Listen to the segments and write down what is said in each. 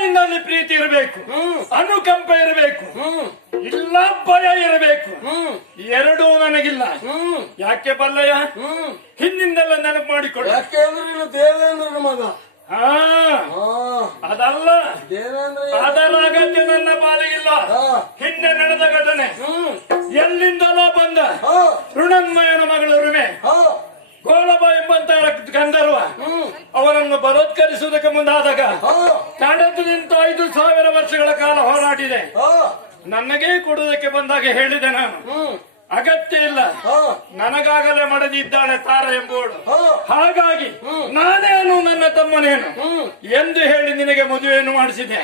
ನಿನ್ನಲ್ಲಿ ಪ್ರೀತಿ ಇರಬೇಕು, ಅನುಕಂಪ ಇರಬೇಕು, ಇಲ್ಲ ಭಯ ಇರಬೇಕು. ಎರಡೂ ನನಗಿಲ್ಲ. ಯಾಕೆ ಬಲ್ಲಯ್ಯ? ಹಿಂದಿಂದೆಲ್ಲ ನೆನಪು ಮಾಡಿಕೊಡು. ಯಾಕೆಂದ್ರೆ ನೀನು ದೇವೇಂದ್ರನ ಮಗ. ಅದಲ್ಲ, ಅದರ ಅಗತ್ಯ ನನ್ನ ಪಾಲಿಗಿಲ್ಲ. ಹಿಂದೆ ನಡೆದ ಘಟನೆ, ಎಲ್ಲಿಂದಲೋ ಬಂದ ಋಣನ್ಮಯನ ಮಗಳು ಋಮೆ ಗೋಳಬ ಎಂಬಂತ ಗಂಧರ್ವ ಅವರನ್ನು ಬಲೋತ್ಕರಿಸುವುದಕ್ಕೆ ಮುಂದಾದಾಗ ತಡೆದು ನಿಂತು 5,000 ವರ್ಷಗಳ ಕಾಲ ಹೋರಾಡಿದೆ. ನನಗೇ ಕೊಡುವುದಕ್ಕೆ ಬಂದಾಗ ಹೇಳಿದೆ ನಾನು, ಅಗತ್ಯ ಇಲ್ಲ, ನನಗಾಗಲೇ ಮಡದಿದ್ದಾಳೆ ತಾರ ಎಂಬುವಳು. ಹಾಗಾಗಿ ನಾನೇನು ನನ್ನ ತಮ್ಮನೇನು ಎಂದು ಹೇಳಿ ನಿನಗೆ ಮದುವೆಯನ್ನು ಮಾಡಿಸಿದೆ.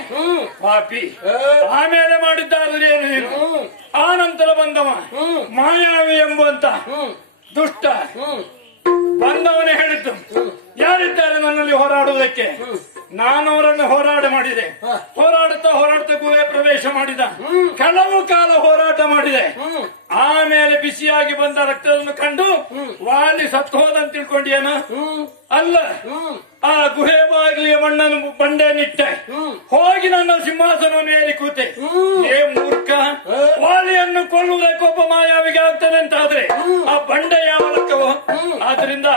ಪಾಪಿ, ಆಮೇಲೆ ಮಾಡಿದ್ದಾದ್ರೆ ಏನು ನೀನು? ಆ ನಂತರ ಬಂದವ ಮಾಯಾವಿ ಎಂಬುವಂತ ದುಷ್ಟ ಬಂದವನೇ ಹೇಳಿದ್ದು, ಯಾರಿದ್ದಾರೆ ನನ್ನಲ್ಲಿ ಹೋರಾಡುವುದಕ್ಕೆ? ನಾನು ಅವರನ್ನು ಹೋರಾಟ ಮಾಡಿದೆ. ಹೋರಾಡುತ್ತಾ ಗುಹೆ ಪ್ರವೇಶ ಮಾಡಿದ. ಕೆಲವು ಕಾಲ ಹೋರಾಟ ಮಾಡಿದೆ. ಆಮೇಲೆ ಬಿಸಿಯಾಗಿ ಬಂದ ರಕ್ತವನ್ನು ಕಂಡು ವಾಲಿ ಸತ್ತು ಹೋದಂತ ತಿಳ್ಕೊಂಡಿಯೇನ? ಅಲ್ಲ, ಆ ಗುಹೆ ಬಾಗಿಲಿಯ ಮಣ್ಣನ್ನು ಬಂಡೆನಿಟ್ಟೆ, ಹೋಗಿ ನನ್ನ ಸಿಂಹಾಸನವನ್ನು ಏರಿ ಕೂತೆ. ಏ ಮೂರ್ಖ, ವಾಲಿಯನ್ನು ಕೊಲ್ಲುವುದಕ್ಕೊಬ್ಬ ಮಾಯಾವಿಗೆ ಆಗ್ತದೆ ಅಂತಾದ್ರೆ ಆ ಬಂಡೆ ಯಾವ ಲೆಕ್ಕವೋ? ಆದ್ರಿಂದ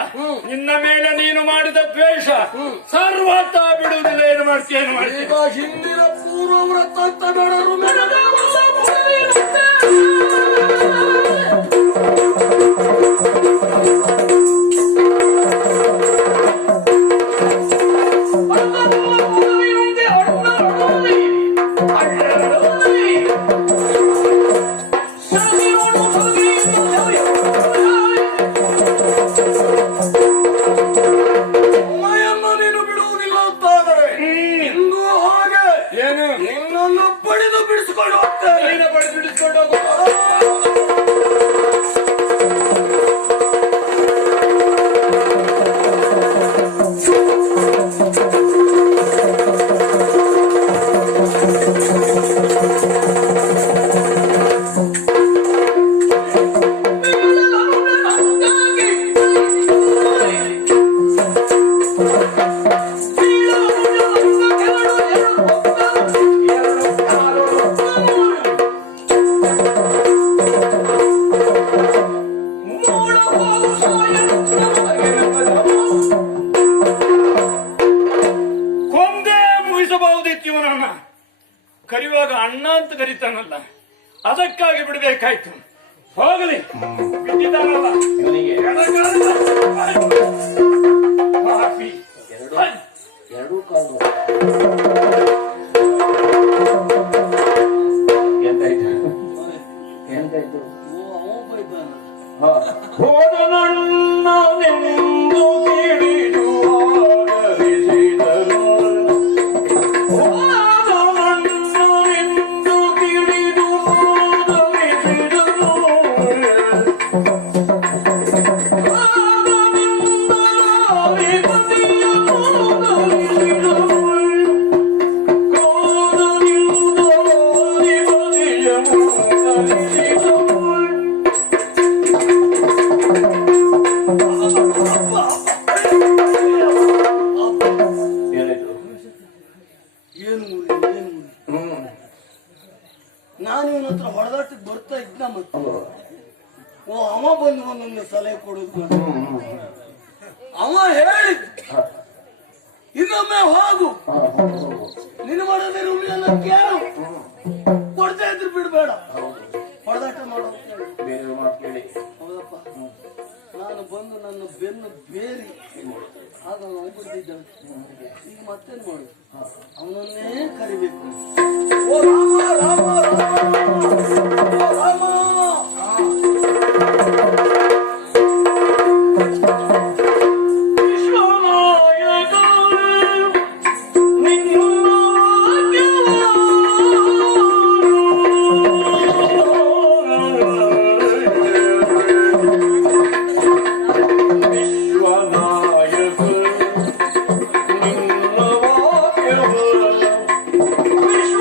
ನಿನ್ನ ಮೇಲೆ ನೀನು ಮಾಡಿದ ದ್ವೇಷ ಸರ್ವತ ಬಿಡುವುದಿಲ್ಲ. ಏನು ಮಾಡ್ತೀಯೇನು ಮಾಡ್ತೀಯ? ಹಿಂದಿನ ಪೂರ್ವ ವ್ರತ ಬೇಡರು ಕರೆಯುವಾಗ ಅಣ್ಣ ಅಂತ ಕರೀತಾನಲ್ಲ, ಅದಕ್ಕಾಗಿ ಬಿಡಬೇಕಾಯ್ತು. ಹೋಗಲಿ, ಬಿಟ್ಟಿದ್ದಾನಲ್ಲ. ಎರಡೂ ಕಾಲು ಎಂತಾಯ್ತು? ಹೋದ ನನ್ನ ನಿಂದು ತಿಳಿದು ಆದರಿಸಿದನು. ನಾನು ಇವನ ಹತ್ರ ಹೊಡೆದಾಟಕ್ಕೆ ಬರ್ತಾ ಇದ್ದ. ಮತ್ತೆ ಅವ ಬಂದು ಒಂದೊಂದು ಸಲಹೆ ಕೊಡುದು. ಅವ ಹೇಳಿದ್, ಇನ್ನೊಮ್ಮೆ ಹೋಗು, ನಿನ್ನ ಮಾಡೋದೇ ರೂಮಿಯಲ್ಲ ಕೇಳು, ಕೊಡ್ತಾ ಇದ್ರು ಬಿಡ್ಬೇಡ, ಹೊಡೆದಾಟ ಮಾಡೋ ಬೇರೆ. ಹೌದಪ್ಪ, ನಾನು ಬಂದು ನನ್ನ ಬೆನ್ನು ಬೇರಿ ಆಗ ಹೋಗ್ಬಿಟ್ಟಿದ್ದ. ಈಗ ಮತ್ತೇನ್ ಮಾಡು, ಅವನನ್ನೇ ಕರಿಬೇಕು. ಓ ರಾಮ ರಾಮ ರಾಮ Viಶ್ವ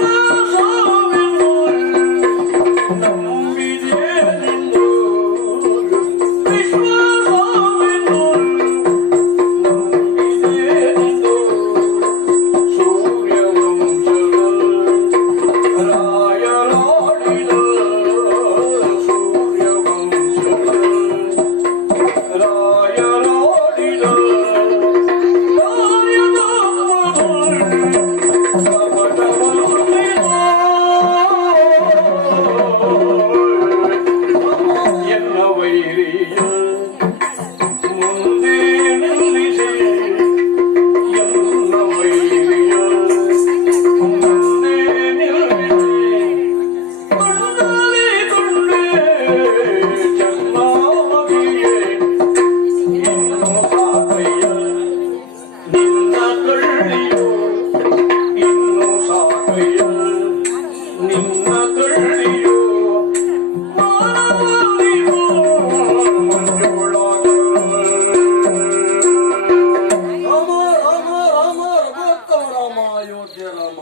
ಸಾಧ್ಯ ರಾಮ?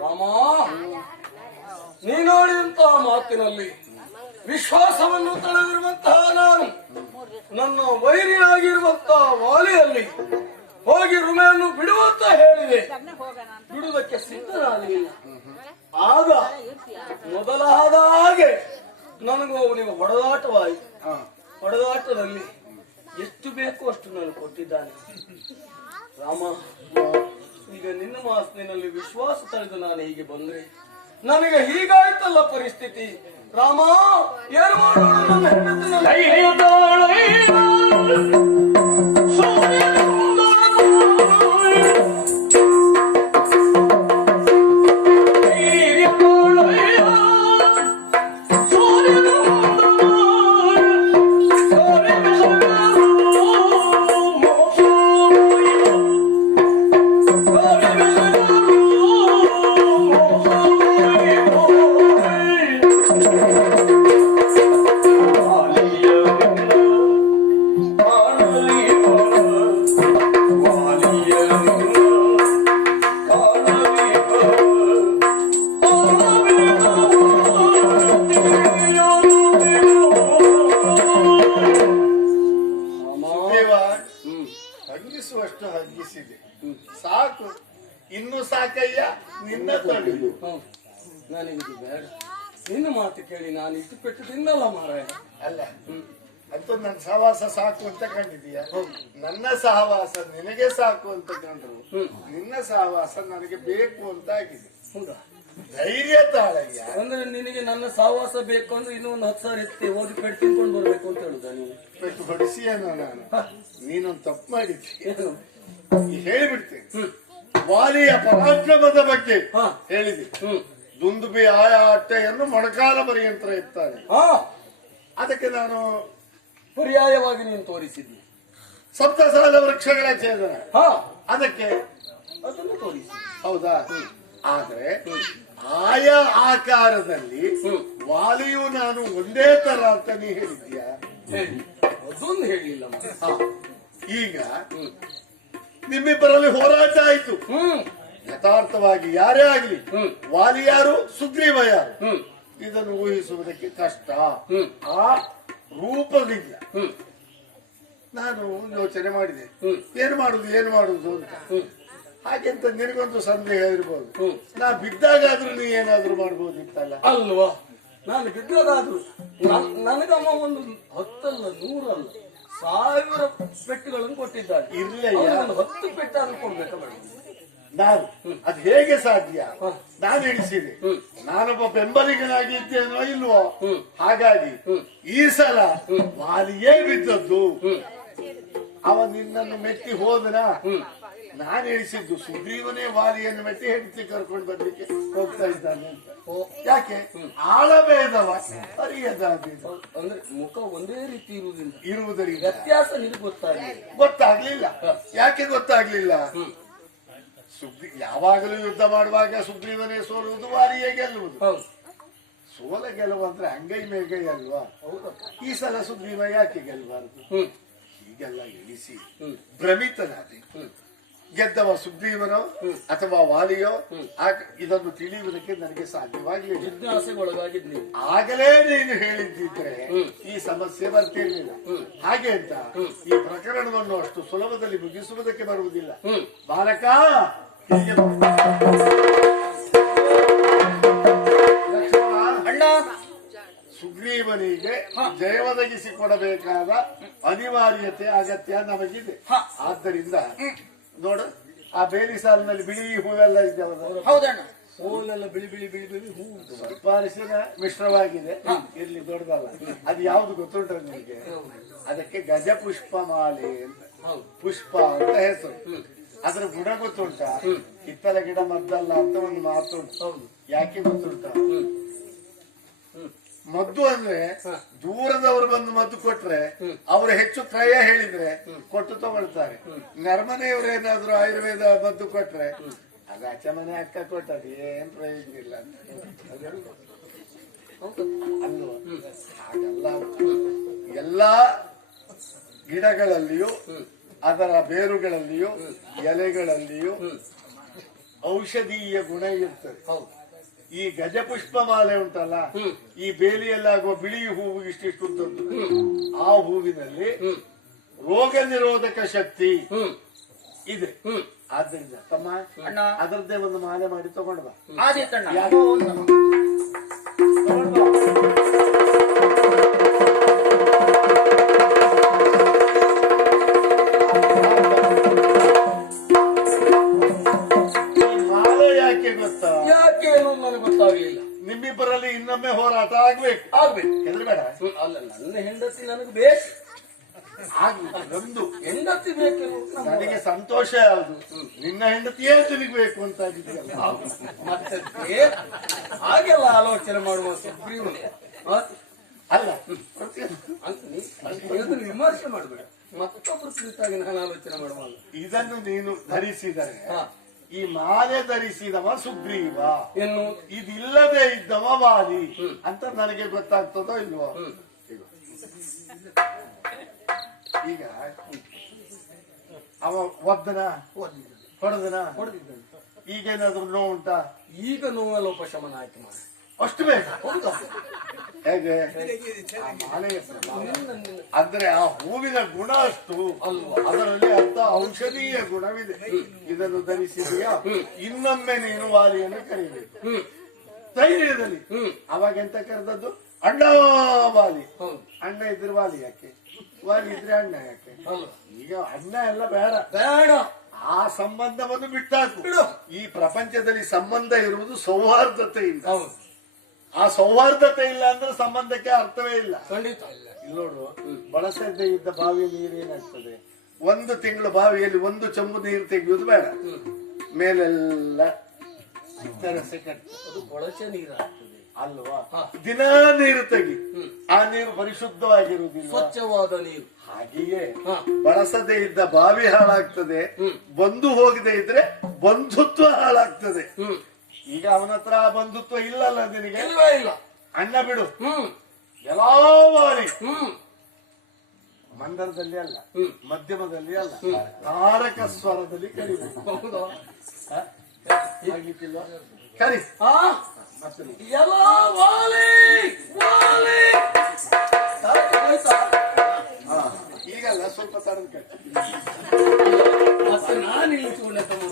ರಾಮ, ನೀ ನೋಡಿದಂತಹ ಮಾತಿನಲ್ಲಿ ವಿಶ್ವಾಸವನ್ನು ತಳೆದಿರುವಂತಹ ನಾನು ನನ್ನ ವೈರಿಯಾಗಿರುವಂತಹ ವಾಲಿಯಲ್ಲಿ ಹೋಗಿ ಋಮೆಯನ್ನು ಬಿಡುವಂತ ಹೇಳಿದೆ. ಬಿಡುವುದಕ್ಕೆ ಸಿದ್ಧನಾಗಲಿಲ್ಲ. ಆಗ ಮೊದಲಾದ ಹಾಗೆ ನನಗೂ ಅವನಿಗೆ ಹೊಡೆದಾಟವಾಯಿತು. ಹೊಡೆದಾಟದಲ್ಲಿ ಎಷ್ಟು ಬೇಕೋ ಅಷ್ಟು ನಾನು ಕೊಟ್ಟಿದ್ದಾನೆ. ರಾಮ, ಈಗ ನಿನ್ನ ಮಾತಿನಲ್ಲಿ ವಿಶ್ವಾಸ ತಳೆದು ನಾನು ಹೀಗೆ ಬಂದ್ರೆ ನನಗೆ ಹೀಗಾಯ್ತಲ್ಲ ಪರಿಸ್ಥಿತಿ. ರಾಮ, ಏನು ಮಾಡೋಣ? ನನ್ನ ಹಗ್ಗಿಸುವಷ್ಟು ಹಗ್ಗಿಸಿದೆ, ಸಾಕು. ಇನ್ನು ಸಾಕಯ್ಯ, ನಿನ್ನ ತೊಳೆದು. ನನಗಿದು ಬೇಡ. ನಿನ್ನ ಮಾತು ಕೇಳಿ ನಾನು ಇಟ್ಟು ಪೆಟ್ಟು ತಿನ್ನಲ್ಲ ಮಾರಾಯ. ಅಲ್ಲ, ಅಂತೂ ನನ್ನ ಸಹವಾಸ ಸಾಕು ಅಂತ ಕಂಡಿದೀಯ. ನನ್ನ ಸಹವಾಸ ನಿನಗೆ ಸಾಕು ಅಂತ ಕಂಡ್ರು, ನಿನ್ನ ಸಹವಾಸ ನನಗೆ ಬೇಕು ಅಂತ ಆಗಿದೆ. ಧೈರ್ಯ ತಾಳಯ್ಯ. ಅಂದ್ರೆ ನಿನಗೆ ನನ್ನ ಸಹವಾಸ ಬೇಕು ಅಂದ್ರೆ ಇನ್ನೂ ಒಂದು 10 ಸಾವಿರ ಎತ್ತಿ ಹೋಗಿ ಪೆಟ್ಟು ತಿನ್ಕೊಂಡು ಬರ್ಬೇಕು ಅಂತ ಹೇಳುದ ನೀನು? ಪೆಟ್ಟು ಹೊಡಿಸಿಯೇನೋ ನಾನು? ನೀನೊಂದು ತಪ್ಪು ಮಾಡಿದ್ದೆ, ಹೇಳಿಬಿಡ್ತೇನೆ. ವಾಲಿಯ ಪರಾಕ್ರಮದ ಬಗ್ಗೆ ಹೇಳಿದೆ. ದುಂದುಬಿ ಆಯಾ ಅಟ್ಟೆಯನ್ನು ಮೊಣಕಾಲ ಪರ್ಯಂತರ ಇರ್ತಾನೆ. ಅದಕ್ಕೆ ನಾನು ಪರ್ಯಾಯವಾಗಿ ನೀನು ತೋರಿಸಿದ್ದೆ ಸಪ್ತಸಾಲ ವೃಕ್ಷಗಳ ಛೇದನ, ಅದಕ್ಕೆ ಅದನ್ನು ತೋರಿಸಿ. ಹೌದಾ? ಆದ್ರೆ ಆಯಾ ಆಕಾರದಲ್ಲಿ ವಾಲಿಯು ನಾನು ಒಂದೇ ತರ ಅಂತ ನೀ ಹೇಳಿದ್ಯಾ? ಅದೊಂದು ಹೇಳಿಲ್ಲ. ಈಗ ನಿಮ್ಮಿಬ್ಬರಲ್ಲಿ ಹೋರಾಟ ಆಯ್ತು. ಯಥಾರ್ಥವಾಗಿ ಯಾರೇ ಆಗ್ಲಿ, ವಾಲಿ ಯಾರು, ಸುಗ್ರೀವ ಯಾರು, ಇದನ್ನು ಊಹಿಸುವುದಕ್ಕೆ ಕಷ್ಟ. ಆ ರೂಪದಿಂದ ನಾನು ಯೋಚನೆ ಮಾಡಿದೆ, ಏನು ಮಾಡುದು ಅಂತ. ಹಾಗೆಂತ ನಿನಗೊಂದು ಸಂದೇಹ ಇರ್ಬೋದು, ನಾ ಬಿದ್ದಾಗಾದ್ರೂ ನೀ ಏನಾದ್ರೂ ಮಾಡ್ಬೋದಿತ್ತಲ್ಲ. ಅಲ್ವಾ? ನಾನು ಬಿದ್ದಾಗಾದ್ರೂ ನನಗಮ್ಮ ಒಂದು 10 ಅಲ್ಲ 100 ಅಲ್ಲ 1000 ಪೆಟ್ಟುಗಳನ್ನು ಕೊಟ್ಟಿದ್ದಾರೆ. ಇರ್ಲಯ್ಯ, 10 ಪೆಟ್ಟಾದ್ರೂ ಕೊಡ್ಬೇಕಲ್ಲ ನಾನು. ಅದು ಹೇಗೆ ಸಾಧ್ಯ? ನಾನು ಎಣಿಸಿದೆ, ನಾನೊಬ್ಬ ಬೆಂಬಲಿಗನಾಗಿ ಇದ್ದೇನೋ ಇಲ್ವೋ. ಹಾಗಾಗಿ ಈ ಸಲ ವಾಲಿಯೇ ಬಿದ್ದದ್ದು. ಅವ ನಿನ್ನನ್ನು ಮೆಟ್ಟಿ ಹೋದನ. ನಾನು ಎಣಿಸಿದ್ದು ಸುಗ್ರೀವನೇ ವಾಲಿಯನ್ನು ಮೆಟ್ಟಿ ಹೆಂಡತಿ ಕರ್ಕೊಂಡು ಬರ್ಲಿಕ್ಕೆ ಹೋಗ್ತಾ ಇದ್ದಾನೆ ಅಂತ. ಯಾಕೆ? ಆಳವೇದವ ಅರಿಯದ ಅಂದ್ರೆ ಮುಖ ಒಂದೇ ರೀತಿ ಇರುವುದರಿಂದ ವ್ಯತ್ಯಾಸ ನಿನಗೆ ಗೊತ್ತಾಗ್ಲಿಲ್ಲ. ಯಾಕೆ ಗೊತ್ತಾಗ್ಲಿಲ್ಲ? ಯಾವಾಗಲೂ ಯುದ್ಧ ಮಾಡುವಾಗ ಸುಗ್ರೀವನೇ ಸೋಲುವುದು, ವಾಲಿಯೇ ಗೆಲ್ಲುವುದು. ಸೋಲ ಗೆಲುವು ಅಂದ್ರೆ ಅಂಗೈ ಮೇಗೈ ಅಲ್ವಾ? ಈ ಸಲ ಸುಗ್ರೀವ ಯಾಕೆ ಗೆಲ್ಲಬಾರದು? ಹೀಗೆಲ್ಲ ಎಣಿಸಿ ಭ್ರಮಿತನಾದೆ. ಗೆದ್ದವ ಸುಗ್ರೀವನೋ ಅಥವಾ ವಾಲಿಯೋ ಇದನ್ನು ತಿಳಿಯುವುದಕ್ಕೆ ನನಗೆ ಸಾಧ್ಯವಾಗಲಿಲ್ಲ. ಜಿಜ್ಞಾಸೆಗೊಳಗಾಗಿದ್ನಿ. ಆಗಲೇ ನೀನು ಹೇಳಿದ್ದಿದ್ರೆ ಈ ಸಮಸ್ಯೆ ಬರ್ತಿರ್ಲಿಲ್ಲ. ಹಾಗೆ ಅಂತ ಈ ಪ್ರಕರಣವನ್ನು ಅಷ್ಟು ಸುಲಭದಲ್ಲಿ ಮುಗಿಸುವುದಕ್ಕೆ ಬರುವುದಿಲ್ಲ. ಬಾಲಕ, ಅಣ್ಣ, ಸುಗ್ರೀವನಿಗೆ ಜಯ ಒದಗಿಸಿಕೊಡಬೇಕಾದ ಅನಿವಾರ್ಯತೆ ಅಗತ್ಯ ನಮಗಿದೆ. ಆದ್ದರಿಂದ ನೋಡು, ಆ ಬೇಲಿ ಸಾಲಿನಲ್ಲಿ ಬಿಳಿ ಹೂವೆಲ್ಲ ಇದ್ದಾವಲ್ಲ. ಹೌದಣ್ಣ, ಹೂವೆಲ್ಲ ಬಿಳಿ ಬಿಳಿ ಬಿಳಿ ಬಿಳಿ ಹೂ. ಸ್ವಲ್ಪ ಅರಿಶಿನ ಮಿಶ್ರವಾಗಿದೆ, ಇರ್ಲಿ, ದೊಡ್ಡದಲ್ಲ. ಅದು ಯಾವ್ದು ಗೊತ್ತುಂಟ ನಿಮಗೆ? ಅದಕ್ಕೆ ಗಜಪುಷ್ಪ ಮಾಲೆ ಅಂತ, ಪುಷ್ಪ ಅಂತ ಹೆಸರು. ಅದ್ರ ಗುಣ ಗೊತ್ತುಂಟ? ಕಿತ್ತಲ ಗಿಡ ಮದ್ದಲ್ಲ ಅಂತ ಒಂದು ಮಾತುಂಟು. ಯಾಕೆ ಗೊತ್ತುಂಟ? ಮದ್ದು ಅಂದ್ರೆ ದೂರದವರು ಬಂದು ಮದ್ದು ಕೊಟ್ರೆ ಅವರು ಹೆಚ್ಚು ಕ್ರಯ ಹೇಳಿದ್ರೆ ಕೊಟ್ಟು ತಗೊಳ್ತಾರೆ. ನರ್ಮನೆಯವರೇನಾದ್ರೂ ಆಯುರ್ವೇದ ಮದ್ದು ಕೊಟ್ರೆ ಅದು ಆಚೆ ಮನೆ ಅಕ್ಕ ಕೊಟ್ಟದು ಏನ್ ಪ್ರಯೋಜನ ಇಲ್ಲ ಅಲ್ವಾ? ಹಾಗಲ್ಲ. ಎಲ್ಲಾ ಗಿಡಗಳಲ್ಲಿಯೂ ಅದರ ಬೇರುಗಳಲ್ಲಿಯೂ ಎಲೆಗಳಲ್ಲಿಯೂ ಔಷಧೀಯ ಗುಣ ಇರ್ತದೆ. ಹೌದು. ಈ ಗಜಪುಷ್ಪ ಮಾಲೆ ಉಂಟಲ್ಲ, ಈ ಬೇಲಿಯಲ್ಲಾಗುವ ಬಿಳಿ ಹೂವು ಇಷ್ಟಿಷ್ಟು ಉದ್ದದ್ದು, ಆ ಹೂವಿನಲ್ಲಿ ರೋಗ ನಿರೋಧಕ ಶಕ್ತಿ ಇದೆ. ಆದ್ದರಿಂದ ತಮ್ಮ ಅದರದ್ದೇ ಒಂದು ಮಾಲೆ ಮಾಡಿ ತಗೊಂಡು ಬಾ. ಮಾಲೆ ಯಾಕೆ ಗೊತ್ತಾ? ಯಾಕೆ ಅನ್ನೋದು ನನಗೆ ಗೊತ್ತಾಗಲಿಲ್ಲ. ನಿಮ್ಮಿಬ್ಬರಲ್ಲಿ ಇನ್ನೊಮ್ಮೆ ಹೋರಾಟ ಆಗ್ಬೇಕು. ಹೆದರ್ಬೇಡ. ಅಲ್ಲ, ನನ್ನ ಹೆಂಡತಿ ನನಗೆ ಬೇಕು. ನಮ್ದು ಹೆಂಡತಿ ಬೇಕು. ನನಗೆ ಸಂತೋಷ ಯಾವುದು? ನಿನ್ನ ಹೆಂಡತಿಯೇ ತಿರುಗಬೇಕು ಅಂತ ಆಗಿದೆಯಲ್ಲ. ಮತ್ತೆ ಹಾಗೆಲ್ಲ ಆಲೋಚನೆ ಮಾಡುವ ಸುಗ್ರೀವ ಅಲ್ಲ, ವಿಮರ್ಶೆ ಮಾಡಬೇಡ. ಮತ್ತೊಬ್ಬರು ಕುರಿತಾಗಿ ನಾನು ಆಲೋಚನೆ ಮಾಡುವಾಗ ಇದನ್ನು ನೀನು ಧರಿಸಿದರೆ ಈ ಮಾಲೆ ಧರಿಸಿದವ ಸುಗ್ರೀವ, ಏನು ಇದಿಲ್ಲದೆ ಇದ್ದವ ವಾಲಿ ಅಂತ ನನಗೆ ಗೊತ್ತಾಗ್ತದೋ ಇಲ್ವೋ? ಈಗ ಅವ ಒದ್ದನ ಹೊಡೆದಿದ್ದಾನೆ. ಈಗೇನಾದ್ರೂ ನೋವುಂಟಾ? ಈಗ ನೋವೆಲ್ಲ ಉಪಶಮನ ಆಯ್ತು ಮಾಡಿ. ಅಷ್ಟು ಬೇಗ? ಹೇಗೆ? ಆ ಮಾಲೆಯ ಅಂದ್ರೆ ಆ ಹೂವಿನ ಗುಣ ಅಷ್ಟು ಅಲ್ವಾ? ಅದರಲ್ಲಿ ಅಂತ ಔಷಧೀಯ ಗುಣವಿದೆ. ಇದನ್ನು ಧರಿಸಿದೆಯಾ, ಇನ್ನೊಮ್ಮೆ ನೀನು ವಾಲಿಯನ್ನು ಕರೀಬೇಕು ಧೈರ್ಯದಲ್ಲಿ. ಅವಾಗ ಎಂತ ಕರೆದದ್ದು? ಅಣ್ಣ ವಾಲಿ. ಅಣ್ಣ ಇದ್ರೆ ವಾಲಿ ಯಾಕೆ? ವಾಲಿ ಇದ್ರೆ ಅಣ್ಣ ಯಾಕೆ? ಈಗ ಅಣ್ಣ ಎಲ್ಲ ಬೇಡ ಬೇಡ. ಆ ಸಂಬಂಧವನ್ನು ಬಿಟ್ಟಾಕು. ಈ ಪ್ರಪಂಚದಲ್ಲಿ ಸಂಬಂಧ ಇರುವುದು ಸೌಹಾರ್ದತೆಯಿಂದ. ಆ ಸೌಹಾರ್ದತೆ ಇಲ್ಲ ಅಂದ್ರೆ ಸಂಬಂಧಕ್ಕೆ ಅರ್ಥವೇ ಇಲ್ಲ. ಖಂಡಿತ ಇಲ್ಲಿ ನೋಡು, ಬಳಸದೇ ಇದ್ದ ಬಾವಿಯ ನೀರೇನಾಗ್ತದೆ? 1 ತಿಂಗಳು ಬಾವಿಯಲ್ಲಿ 1 ಚೆಂಬು ನೀರು ತೆಗೆಯುವುದು ಬೇಡ, ಮೇಲೆಲ್ಲ ತೆರಸೆ ಕಟ್ಟಿ ಅದು ಬಳಸೆ ನೀರಾಗ್ತದೆ ಅಲ್ವಾ? ದಿನ ನೀರು ತೆಗಿ, ಆ ನೀರು ಪರಿಶುದ್ಧವಾಗಿರುವುದಿಲ್ಲ, ಸ್ವಚ್ಛವಾದ ನೀರು. ಹಾಗೆಯೇ ಬಳಸದೇ ಇದ್ದ ಬಾವಿ ಹಾಳಾಗ್ತದೆ, ಬಂದು ಹೋಗದೆ ಇದ್ರೆ ಬಂಧುತ್ವ ಹಾಳಾಗ್ತದೆ. ಈಗ ಅವನ ಹತ್ರ ಆ ಬಂಧುತ್ವ ಇಲ್ಲಲ್ಲ ನಿನಗೆ? ಇಲ್ಲ. ಅಣ್ಣ ಬಿಡು, ಎಲ್ಲಾ ಬಾರಿ ಮಂದರದಲ್ಲಿ ಅಲ್ಲ, ಮಧ್ಯಮದಲ್ಲಿ ಅಲ್ಲ, ತಾರಕ ಸ್ವರದಲ್ಲಿ ಕರಿಬೇಕು. ಕರಿ. ಎಲ್ಲ ವಾಲಿ ವಾಲಿ ಈಗಲ್ಲ, ಸ್ವಲ್ಪ ತಡದ ಕಟ್ಟಿ. ಮತ್ತೆ ನಾನು ಇಳಿಸಿಕೊಂಡೆ ತಮ್ಮ.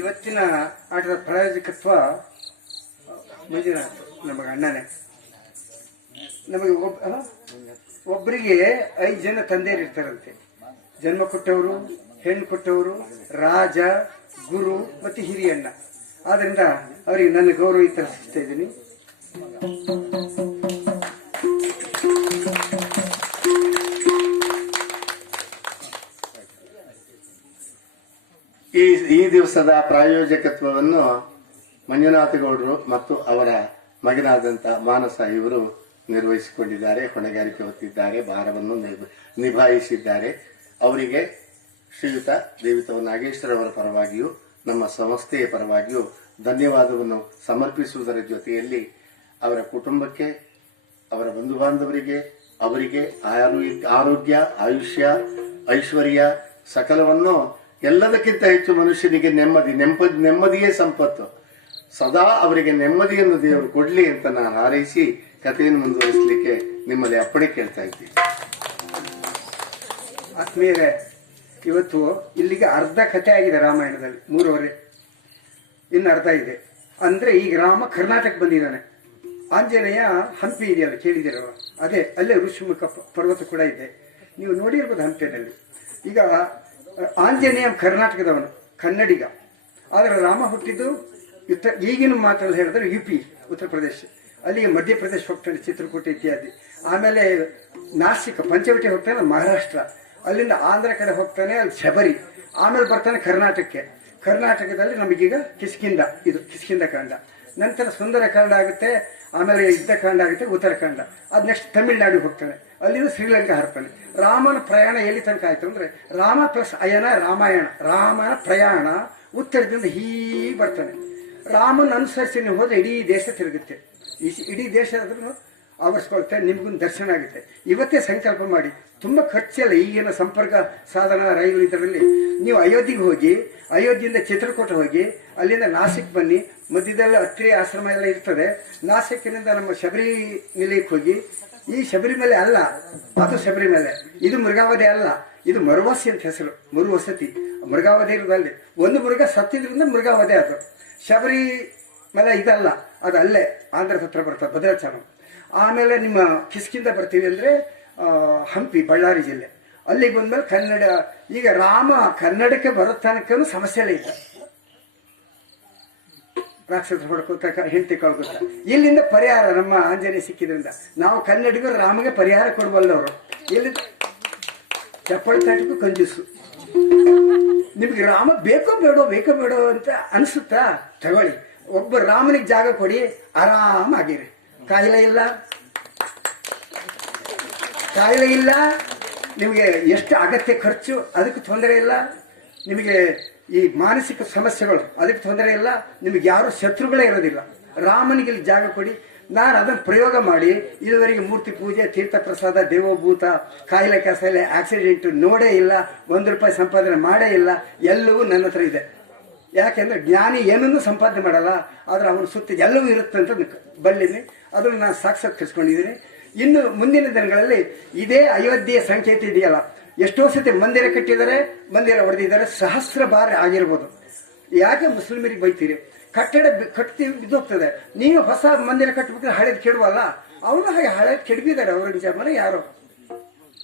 ಇವತ್ತಿನ ಆಟದ ಪ್ರಾಯೋಜಕತ್ವ ಮಂಜುನಾಥ್, ನಮಗೆ ಅಣ್ಣನೇ. ನಮಗೆ ಒಬ್ಬರಿಗೆ 5 ಜನ ತಂದೆಯರಿರ್ತಾರಂತೆ. ಜನ್ಮ ಕೊಟ್ಟವರು, ಹೆಣ್ಣು ಕೊಟ್ಟವರು, ರಾಜ, ಗುರು ಮತ್ತು ಹಿರಿಯಣ್ಣ. ಆದ್ರಿಂದ ಅವರಿಗೆ ನನ್ನ ಗೌರವ ತರಿಸ್ತಾ ಇದ್ದೀನಿ. ಈ ದಿವಸದ ಪ್ರಾಯೋಜಕತ್ವವನ್ನು ಮಂಜುನಾಥ ಗೌಡರು ಮತ್ತು ಅವರ ಮಗನಾದಂತ ಮಾನಸ ಇವರು ನಿರ್ವಹಿಸಿಕೊಂಡಿದ್ದಾರೆ, ಹೊಣೆಗಾರಿಕೆ ಹೊತ್ತಿದ್ದಾರೆ, ಭಾರವನ್ನು ನಿಭಾಯಿಸಿದ್ದಾರೆ. ಅವರಿಗೆ ಶ್ರೀಯುತ ದೇವಿತವ ನಾಗೇಶ್ವರ ಅವರ ಪರವಾಗಿಯೂ ನಮ್ಮ ಸಂಸ್ಥೆಯ ಪರವಾಗಿಯೂ ಧನ್ಯವಾದವನ್ನು ಸಮರ್ಪಿಸುವುದರ ಜೊತೆಯಲ್ಲಿ ಅವರ ಕುಟುಂಬಕ್ಕೆ, ಅವರ ಬಂಧು ಬಾಂಧವರಿಗೆ, ಅವರಿಗೆ ಆರೋಗ್ಯ, ಆಯುಷ್ಯ, ಐಶ್ವರ್ಯ ಸಕಲವನ್ನು, ಎಲ್ಲದಕ್ಕಿಂತ ಹೆಚ್ಚು ಮನುಷ್ಯನಿಗೆ ನೆಮ್ಮದಿಯೇ ಸಂಪತ್ತು. ಸದಾ ಅವರಿಗೆ ನೆಮ್ಮದಿಯನ್ನು ದೇವರು ಕೊಡ್ಲಿ ಅಂತ ನಾನು ಹಾರೈಸಿ ಕಥೆಯನ್ನು ಮುಂದುವರಿಸಲಿಕ್ಕೆ ನಿಮ್ಮಲ್ಲಿ ಅಪ್ಪಣೆ ಕೇಳ್ತಾ ಇದ್ದೀನಿ. ಆತ್ಮೀಯರೇ, ಇವತ್ತು ಇಲ್ಲಿಗೆ ಅರ್ಧ ಕಥೆ ಆಗಿದೆ ರಾಮಾಯಣದಲ್ಲಿ, 3:30. ಇನ್ನು ಅರ್ಧ ಇದೆ. ಅಂದ್ರೆ ಈಗ ರಾಮ ಕರ್ನಾಟಕ ಬಂದಿದ್ದಾನೆ. ಆಂಜನೇಯ ಹಂಪಿ ಇದೆಯಲ್ಲ, ಕೇಳಿದಿರವ? ಅದೇ ಅಲ್ಲೇ ಋಷಿಮುಖ ಪರ್ವತ ಕೂಡ ಇದೆ, ನೀವು ನೋಡಿರ್ಬೋದು ಹಂಪಿನಲ್ಲಿ. ಈಗ ಆಂಜನೇಯ ಕರ್ನಾಟಕದವನು, ಕನ್ನಡಿಗ. ಆದರೆ ರಾಮ ಹುಟ್ಟಿದ್ದು ಈಗಿನ ಮಾತಲ್ಲಿ ಹೇಳಿದ್ರೆ UP, ಉತ್ತರ ಪ್ರದೇಶ. ಅಲ್ಲಿಗೆ ಮಧ್ಯಪ್ರದೇಶ ಹೋಗ್ತಾನೆ, ಚಿತ್ರಕೂಟ ಇತ್ಯಾದಿ. ಆಮೇಲೆ ನಾಸಿಕ, ಪಂಚವಟಿ ಹೋಗ್ತಾನೆ, ಮಹಾರಾಷ್ಟ್ರ. ಅಲ್ಲಿಂದ ಆಂಧ್ರ ಕಡೆ ಹೋಗ್ತಾನೆ, ಅಲ್ಲಿ ಶಬರಿ. ಆಮೇಲೆ ಬರ್ತಾನೆ ಕರ್ನಾಟಕಕ್ಕೆ. ಕರ್ನಾಟಕದಲ್ಲಿ ನಮಗೀಗ ಕಿಷ್ಕಿಂದ, ಇದು ಕಿಷ್ಕಿಂದ ಕಾಂಡ. ನಂತರ ಸುಂದರ ಕಾಂಡ ಆಗುತ್ತೆ. ಆಮೇಲೆ ಯುದ್ಧಕಾಂಡ ಆಗುತ್ತೆ ಉತ್ತರಾಖಂಡ. ಅದ್ ನೆಕ್ಸ್ಟ್ ತಮಿಳ್ನಾಡಿಗೆ ಹೋಗ್ತಾನೆ, ಅಲ್ಲಿಂದ ಶ್ರೀಲಂಕಾ ಹರ್ತಾನೆ. ರಾಮನ ಪ್ರಯಾಣ ಎಲ್ಲಿ ತನಕ ಆಯ್ತು ಅಂದ್ರೆ ರಾಮ ಪ್ಲಸ್ ಅಯನ ರಾಮಾಯಣ, ರಾಮನ ಪ್ರಯಾಣ ಉತ್ತರದಿಂದ ಹೀಗೆ ಬರ್ತಾನೆ. ರಾಮನ ಅನುಸರಿಸಿ ನೀವು ಹೋದ್ರೆ ಇಡೀ ದೇಶ ತಿರುಗುತ್ತೆ, ಇಡೀ ದೇಶ ಆದ್ರೂ ಆವರಿಸ್ಕೊಳ್ತೆ, ನಿಮ್ಗೊಂದು ದರ್ಶನ ಆಗುತ್ತೆ. ಇವತ್ತೇ ಸಂಕಲ್ಪ ಮಾಡಿ, ತುಂಬಾ ಖರ್ಚಲ್ಲ. ಈಗಿನ ಸಂಪರ್ಕ ಸಾಧನ ರೈಲು ಇದರಲ್ಲಿ ನೀವು ಅಯೋಧ್ಯೆಗೆ ಹೋಗಿ, ಅಯೋಧ್ಯೆಯಿಂದ ಚಿತ್ರಕೂಟ ಹೋಗಿ, ಅಲ್ಲಿಂದ ನಾಸಿಕ್ ಬನ್ನಿ, ಮಧ್ಯದಲ್ಲಿ ಅತ್ರಿ ಆಶ್ರಮ ಎಲ್ಲ ಇರ್ತದೆ. ನಾಸಿಕ್ನಿಂದ ನಮ್ಮ ಶಬರಿ ನಿಲಯಕ್ಕೆ ಹೋಗಿ, ಈ ಶಬರಿಮಲೆ ಅಲ್ಲ, ಅದು ಶಬರಿಮಲೆ, ಇದು ಮೃಗಾವಧಿ ಅಲ್ಲ, ಇದು ಮರುವಸಿ ಅಂತ ಹೆಸರು, ಮರುವಸತಿ. ಮೃಗಾವಧಿ ಇರೋದಲ್ಲಿ ಒಂದು ಮೃಗ ಸತ್ತಿದ್ರಿಂದ ಮೃಗಾವಧಿ ಅದು. ಶಬರಿ ಮಲೆ ಇದಲ್ಲ, ಅದು ಅಲ್ಲೇ ಆಂಧ್ರದ ಹತ್ರ ಬರ್ತದೆ, ಭದ್ರಾಚಲಂ. ಆಮೇಲೆ ನಿಮ್ಮ ಕಿಸ್ಕಿಂದ ಬರ್ತೀವಿ ಅಂದ್ರೆ ಹಂಪಿ, ಬಳ್ಳಾರಿ ಜಿಲ್ಲೆ. ಅಲ್ಲಿ ಬಂದ್ಮೇಲೆ ಕನ್ನಡ. ಈಗ ರಾಮ ಕನ್ನಡಕ್ಕೆ ಬರೋ ತನಕನೂ ಸಮಸ್ಯೆಲೇ ಇಲ್ಲ. ರಾಕ್ಷಸ ಹೊಡ್ಕೋತ ಹೆಂಡತಿ ಕಳ್ಕೊತ, ಇಲ್ಲಿಂದ ಪರಿಹಾರ ನಮ್ಮ ಆಂಜನೇಯ ಸಿಕ್ಕಿದ್ರಿಂದ ನಾವು ಕನ್ನಡಿಗರು ರಾಮಗೆ ಪರಿಹಾರ ಕೊಡಬಲ್ಲವರು. ಇಲ್ಲಿ ಚಪ್ಪಳಿ ತಾಟಕ್ಕೂ ಕಂಜೂಸು. ನಿಮ್ಗೆ ರಾಮ ಬೇಕೋ ಬೇಡೋ ಅಂತ ಅನ್ಸುತ್ತಾ? ತಗೊಳ್ಳಿ, ಒಬ್ಬ ರಾಮನಿಗೆ ಜಾಗ ಕೊಡಿ, ಆರಾಮಾಗಿರಿ. ಕಾಯಿಲೆ ಇಲ್ಲ, ನಿಮಗೆ ಎಷ್ಟು ಅಗತ್ಯ ಖರ್ಚು ಅದಕ್ಕೆ ತೊಂದರೆ ಇಲ್ಲ, ನಿಮಗೆ ಈ ಮಾನಸಿಕ ಸಮಸ್ಯೆಗಳು ಅದಕ್ಕೆ ತೊಂದರೆ ಇಲ್ಲ, ನಿಮಗೆ ಯಾರು ಶತ್ರುಗಳೇ ಇರೋದಿಲ್ಲ. ರಾಮನಿಗೆ ಇಲ್ಲಿ ಜಾಗ ಕೊಡಿ. ನಾನು ಅದನ್ನು ಪ್ರಯೋಗ ಮಾಡಿ ಇದುವರೆಗೆ ಮೂರ್ತಿ ಪೂಜೆ, ತೀರ್ಥ ಪ್ರಸಾದ, ದೇವಭೂತ, ಕಾಯಿಲೆ ಕಾಯಿಲೆ, ಆಕ್ಸಿಡೆಂಟ್ ನೋಡೇ ಇಲ್ಲ, ₹1 ಸಂಪಾದನೆ ಮಾಡೇ ಇಲ್ಲ. ಎಲ್ಲವೂ ನನ್ನ ಹತ್ರ ಇದೆ. ಯಾಕೆಂದ್ರೆ ಜ್ಞಾನಿ ಏನನ್ನೂ ಸಂಪಾದನೆ ಮಾಡಲ್ಲ, ಆದ್ರೆ ಅವನ ಸುತ್ತ ಎಲ್ಲವೂ ಇರುತ್ತೆ ಅಂತ ಬಲ್ಲಿನಿ. ಅದನ್ನು ನಾನು ಸಾಕ್ಷಾತ್ಕರಿಸ್ಕೊಂಡಿದ್ದೀನಿ. ಇನ್ನು ಮುಂದಿನ ದಿನಗಳಲ್ಲಿ ಇದೇ ಅಯೋಧ್ಯೆಯ ಸಂಕೇತ ಇದೆಯಲ್ಲ, ಎಷ್ಟೋ ಸತಿ ಮಂದಿರ ಕಟ್ಟಿದ್ದಾರೆ, ಮಂದಿರ ಹೊಡೆದಿದ್ದಾರೆ, ಸಹಸ್ರ ಬಾರಿ ಆಗಿರ್ಬೋದು. ಯಾಕೆ ಮುಸ್ಲಿಮರಿಗೆ ಬೈತೀರಿ? ಕಟ್ಟಡ ಕಟ್ತೀವಿ ಬಿದ್ದೋಗ್ತದೆ. ನೀವು ಹೊಸ ಮಂದಿರ ಕಟ್ಟಬೇಕಾದ್ರೆ ಹಳೇದು ಕೆಡುವಲ್ಲ, ಅವರು ಹಾಗೆ ಹಳೇದು ಕೆಡವಿದ್ದಾರೆ ಔರಂಗಜೇಬನ ಯಾರೋ.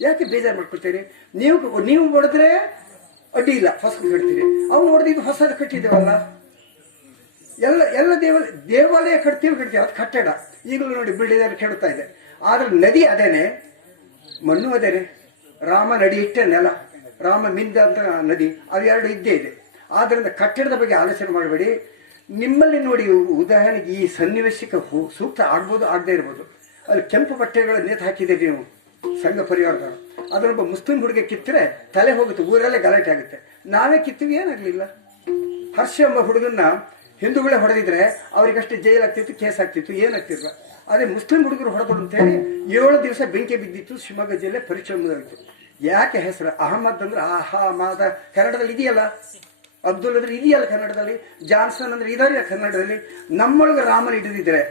ಯಾಕೆ ಬೇಜಾರು ಮಾಡ್ಕೊಳ್ತೀರಿ? ನೀವು ಹೊಡೆದ್ರೆ ಅಡ್ಡಿ ಇಲ್ಲ, ಹೊಸ ಕಟ್ತೀರಿ. ಅವ್ನು ಹೊಡೆದಿದ್ದು ಹೊಸದು ಕಟ್ಟಿದ್ದೇವಲ್ಲ. ಎಲ್ಲ ದೇವಾಲಯ ಕಟ್ತೀವಿ, ಅದು ಕಟ್ಟಡ. ಈಗಲೂ ನೋಡಿ ಬಿಲ್ಡಿಂಗ್ ಕೆಡುತ್ತಾ ಇದೆ. ಆದ್ರೆ ನದಿ ಅದೇನೆ, ಮಣ್ಣು ಅದೇನೆ. ರಾಮ ನಡಿ ಇಟ್ಟೆ ನೆಲ, ರಾಮ ಮಿಂದ ಅಂತ ನದಿ, ಅವೆರಡು ಇದ್ದೇ ಇದೆ. ಆದ್ರಿಂದ ಕಟ್ಟಡದ ಬಗ್ಗೆ ಆಲೋಚನೆ ಮಾಡಬೇಡಿ. ನಿಮ್ಮಲ್ಲಿ ನೋಡಿ, ಉದಾಹರಣೆಗೆ ಈ ಸನ್ನಿವೇಶಕ್ಕೆ ಸೂಕ್ತ ಆಗ್ಬೋದು, ಆಗದೆ ಇರ್ಬೋದು. ಅಲ್ಲಿ ಕೆಂಪು ಬಟ್ಟೆಗಳ ನೇತು ಹಾಕಿದ್ದೀರಿ ನೀವು, ಸಂಘ ಪರಿವಾರದವರು. ಅದರೊಬ್ಬ ಮುಸ್ಲಿಂ ಹುಡುಗ ಕಿತ್ತರೆ ತಲೆ ಹೋಗುತ್ತೆ, ಊರಲ್ಲೇ ಗಲಾಟೆ ಆಗುತ್ತೆ. ನಾವೇ ಕಿತ್ತೀವಿ, ಏನಾಗ್ಲಿಲ್ಲ. ಹರ್ಷ ಎಂಬ ಹುಡುಗನ್ನ ಹಿಂದೂಗಳೇ ಹೊಡೆದಿದ್ರೆ ಅವರಿಗಷ್ಟೇ ಜೈಲ್ ಆಗ್ತಿತ್ತು, ಕೇಸ್ ಆಗ್ತಿತ್ತು, ಏನಾಗ್ತಿಲ್ಲ. ಅದೇ ಮುಸ್ಲಿಂ ಹುಡುಗರು ಹೊಡೆದ್ರು ಅಂತೇಳಿ 7 ದಿವಸ ಬೆಂಕಿ ಬಿದ್ದಿತ್ತು. ಶಿವಮೊಗ್ಗ ಜಿಲ್ಲೆ ಪರೀಕ್ಷೆ ಮುಗಿದಿತ್ತು. ಯಾಕೆ ಹೆಸರು ಅಹಮದ್ ಅಂದ್ರೆ ಅಹಮದ ಕನ್ನಡದಲ್ಲಿ ಇದೆಯಲ್ಲ, ಅಬ್ದುಲ್ ಅಂದ್ರೆ ಇದೆಯಲ್ಲ ಕನ್ನಡದಲ್ಲಿ, ಜಾನ್ಸನ್ ಅಂದ್ರೆ ಇದೆಯಲ್ಲ ಕನ್ನಡದಲ್ಲಿ. ನಮ್ಮೊಳಗೆ ರಾಮನ ಹಿಡಿದಿದ್ರೆ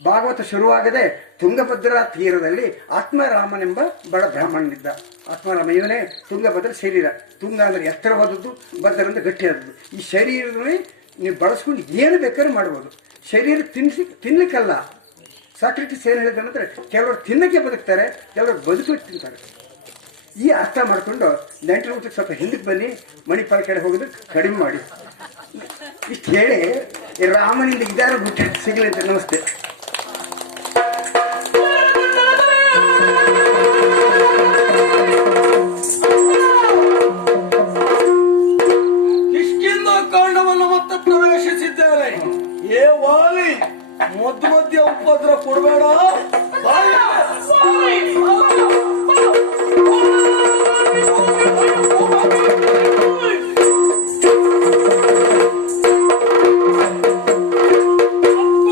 ಭಾಗವತ ಶುರುವಾಗದೆ ತುಂಗಭದ್ರಾ ತೀರದಲ್ಲಿ ಆತ್ಮರಾಮನೆಂಬ ಬಡ ಬ್ರಾಹ್ಮಣನಿದ್ದ. ಆತ್ಮರಾಮ ಇವನೇ ತುಂಗಭದ್ರ ಶರೀರ. ತುಂಗ ಅಂದ್ರೆ ಎತ್ತರವಾದದ್ದು, ಭದ್ರ ಅಂದ್ರೆ ಗಟ್ಟಿಯಾದದ್ದು. ಈ ಶರೀರದಲ್ಲಿ ನೀವು ಬಳಸ್ಕೊಂಡು ಏನು ಬೇಕಾದ್ರೂ ಮಾಡ್ಬೋದು. ಶರೀರ ತಿನ್ಲಿಕ್ಕಲ್ಲ. ಸಾಕ್ರೆಟಿಸ್ ಏನು ಹೇಳಿದಂದ್ರೆ, ಕೆಲವರು ತಿನ್ನಕ್ಕೆ ಬದುಕ್ತಾರೆ, ಕೆಲವರು ಬದುಕಲಿಕ್ಕೆ ತಿಂತಾರೆ. ಈ ಅರ್ಥ ಮಾಡ್ಕೊಂಡು ನೆಂಟರ ಊಟಕ್ಕೆ ಸ್ವಲ್ಪ ಹಿಂದಕ್ಕೆ ಬನ್ನಿ, ಮಣಿಪಾಲ ಕಡೆ ಹೋಗೋದು ಕಡಿಮೆ ಮಾಡಿ. ಇಷ್ಟು ಹೇಳಿ ರಾಮನಿಂದ ಇದಾರು ಬಿಟ್ಟು ಸಿಗಲಿ ಅಂತ. ನಮಸ್ತೆ. ಕಿಷ್ಕಿಂಧ ಕಾಂಡವನ್ನು ಮತ್ತೆ ಪ್ರವೇಶಿಸಿದ್ದಾರೆ. ಏ ವಾಲಿ, ಮಧ್ಯ ಉಪದ್ರ ಕೊಡಬೇಡ.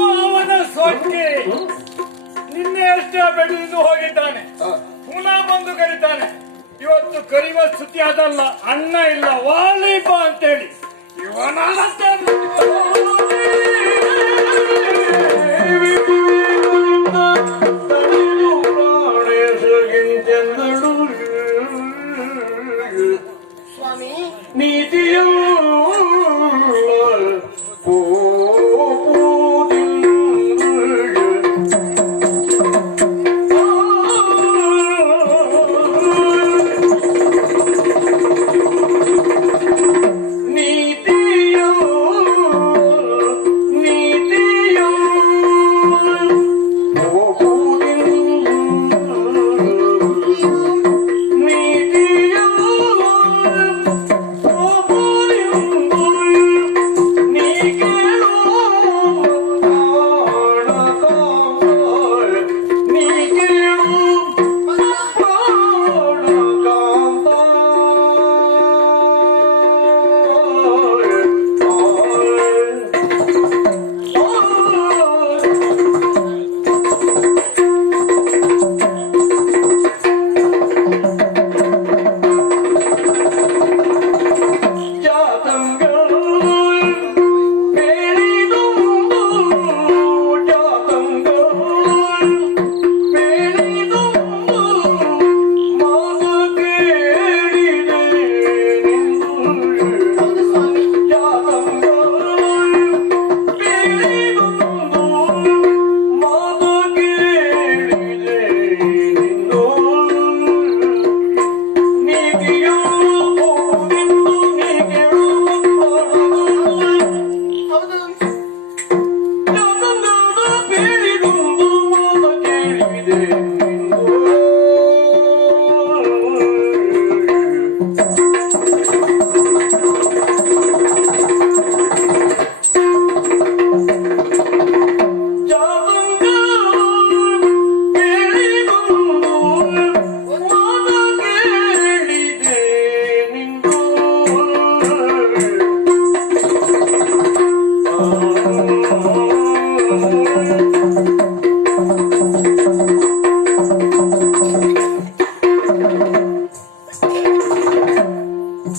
ಅವನ ಸೊಕ್ಕೆ ನಿನ್ನೆ ಅಷ್ಟೇ ಬೆಳೆದು ಹೋಗಿದ್ದಾನೆ, ಪುನಃ ಬಂದು ಕರೀತಾನೆ. ಇವತ್ತು ಕರಿವ ಸ್ಥಿತಿ ಅದಲ್ಲ, ಅನ್ನ ಇಲ್ಲ, ವಾಲಿಬ ಅಂತೇಳಿ ಇವನ ಸ್ವಾಮಿ, ನೀತಿಯೂ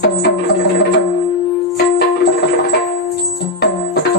ಧನ್ಯವಾದ.